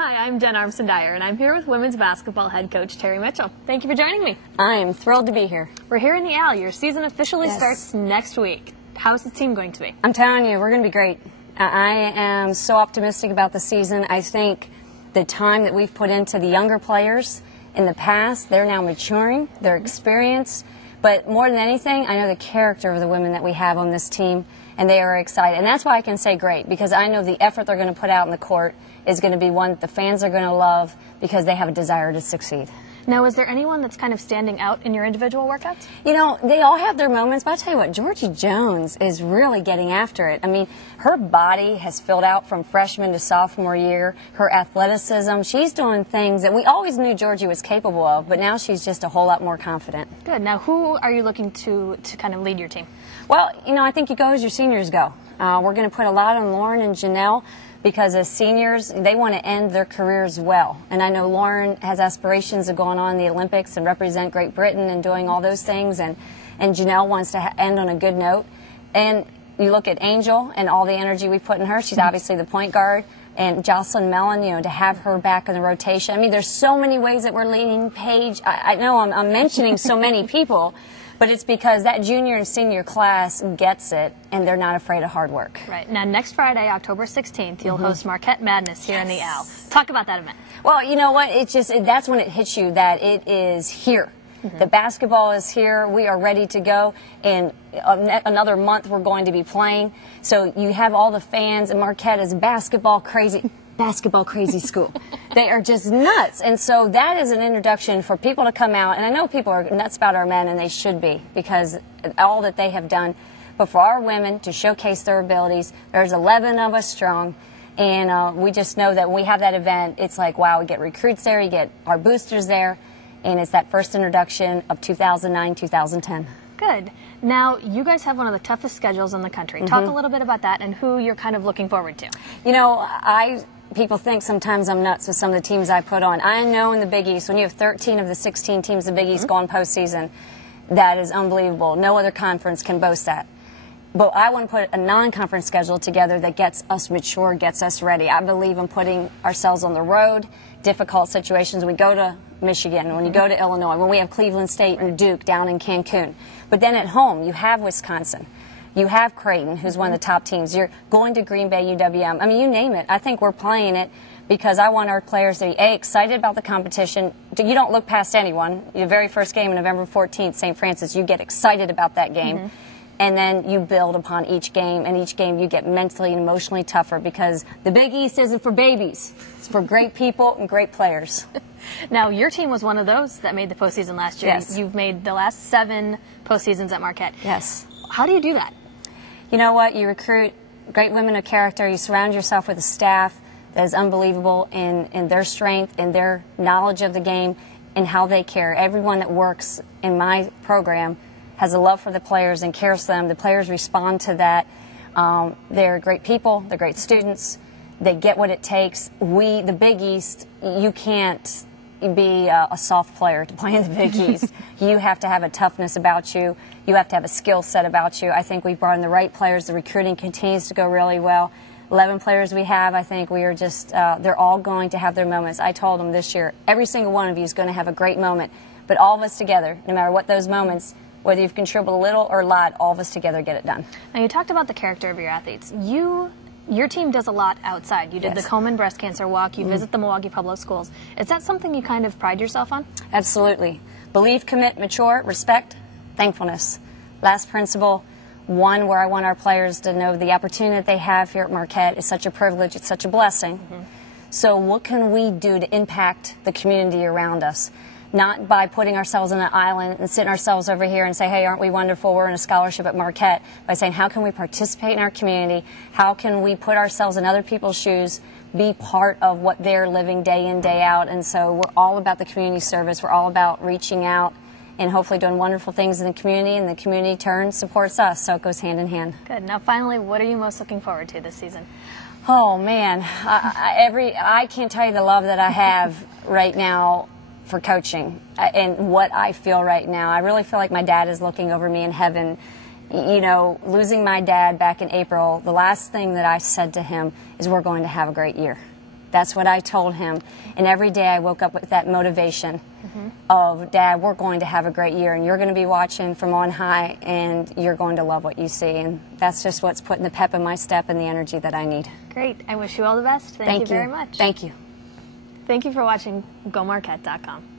Hi, I'm Jen Armstrong-Dyer, and I'm here with women's basketball head coach Terri Mitchell. Thank you for joining me. I am thrilled to be here. We're here in the Al. Your season officially starts next week. How is the team going to be? I'm telling you, we're going to be great. I am so optimistic about the season. I think the time that we've put into the younger players in the past, they're now maturing, they're experienced. But more than anything, I know the character of the women that we have on this team, and they are excited. And that's why I can say great, because I know the effort they're going to put out in the court is going to be one that the fans are going to love because they have a desire to succeed. Now, is there anyone that's kind of standing out in your individual workouts? You know, they all have their moments, but I'll tell you what, Georgie Jones is really getting after it. I mean, her body has filled out from freshman to sophomore year. Her athleticism, she's doing things that we always knew Georgie was capable of, but now she's just a whole lot more confident. Good. Now, who are you looking to kind of lead your team? Well, you know, I think you go as your seniors go. We're going to put a lot on Lauren and Janelle, because as seniors, they want to end their careers well. And I know Lauren has aspirations of going on the Olympics and represent Great Britain and doing all those things, and Janelle wants to end on a good note. And you look at Angel and all the energy we put in her. She's obviously the point guard. And Jocelyn Mellon, you know, to have her back in the rotation. I mean, there's so many ways that we're leading. Paige, I know I'm mentioning so many people, but it's because that junior and senior class gets it, and they're not afraid of hard work. Right. Now, next Friday, October 16th, you'll host Marquette Madness here in the Al. Talk about that event. Well, you know what? That's when it hits you that it is here. The basketball is here. We are ready to go. In another month, we're going to be playing. So you have all the fans, and Marquette is basketball crazy school. They are just nuts. And so that is an introduction for people to come out. And I know people are nuts about our men, and they should be, because all that they have done. But for our women to showcase their abilities, there's 11 of us strong. And we just know that when we have that event, it's like, wow, we get recruits there, you get our boosters there. And it's that first introduction of 2009-2010. Good. Now, you guys have one of the toughest schedules in the country. Talk a little bit about that and who you're kind of looking forward to. You know, people think sometimes I'm nuts with some of the teams I put on. I know in the Big East, when you have 13 of the 16 teams in the Big East going postseason, that is unbelievable. No other conference can boast that. But I want to put a non-conference schedule together that gets us mature, gets us ready. I believe in putting ourselves on the road, difficult situations. We go to Michigan, when you go to Illinois, when we have Cleveland State and Duke down in Cancun. But then at home, you have Wisconsin. You have Creighton, who's one of the top teams. You're going to Green Bay, UWM. I mean, you name it. I think we're playing it because I want our players to be, A, excited about the competition. You don't look past anyone. Your very first game, November 14th, St. Francis, you get excited about that game. And then you build upon each game, and each game you get mentally and emotionally tougher, because the Big East isn't for babies. It's for great people and great players. Now, your team was one of those that made the postseason last year. Yes. You've made the last 7 postseasons at Marquette. Yes. How do you do that? You know what? You recruit great women of character. You surround yourself with a staff that is unbelievable in their strength, in their knowledge of the game, and how they care. Everyone that works in my program has a love for the players and cares for them. The players respond to that. They're great people. They're great students. They get what it takes. The Big East, you can't be a soft player to play in the Big East. You have to have a toughness about you. You have to have a skill set about you. I think we've brought in the right players. The recruiting continues to go really well. 11 players we have, I think we are just, they're all going to have their moments. I told them this year, every single one of you is going to have a great moment. But all of us together, no matter what those moments, whether you've contributed a little or a lot, all of us together get it done. Now, you talked about the character of your athletes. Your team does a lot outside. You did the Komen Breast Cancer Walk. You visit the Milwaukee Public Schools. Is that something you kind of pride yourself on? Absolutely. Believe, commit, mature, respect, thankfulness. Last principle, one where I want our players to know the opportunity that they have here at Marquette is such a privilege. It's such a blessing. So what can we do to impact the community around us? Not by putting ourselves on an island and sitting ourselves over here and say, hey, aren't we wonderful? We're in a scholarship at Marquette. By saying, how can we participate in our community? How can we put ourselves in other people's shoes, be part of what they're living day in, day out? And so we're all about the community service. We're all about reaching out and hopefully doing wonderful things in the community, and the community turns, supports us, so it goes hand in hand. Good. Now, finally, what are you most looking forward to this season? Oh, man. I can't tell you the love that I have right now for coaching and what I feel right now. I really feel like my dad is looking over me in heaven. You know, losing my dad back in April, the last thing that I said to him is, we're going to have a great year. That's what I told him. And every day I woke up with that motivation of, Dad, we're going to have a great year, and you're going to be watching from on high, and you're going to love what you see. And that's just what's putting the pep in my step and the energy that I need. Great. I wish you all the best. Thank you very much. Thank you. Thank you for watching GoMarquette.com.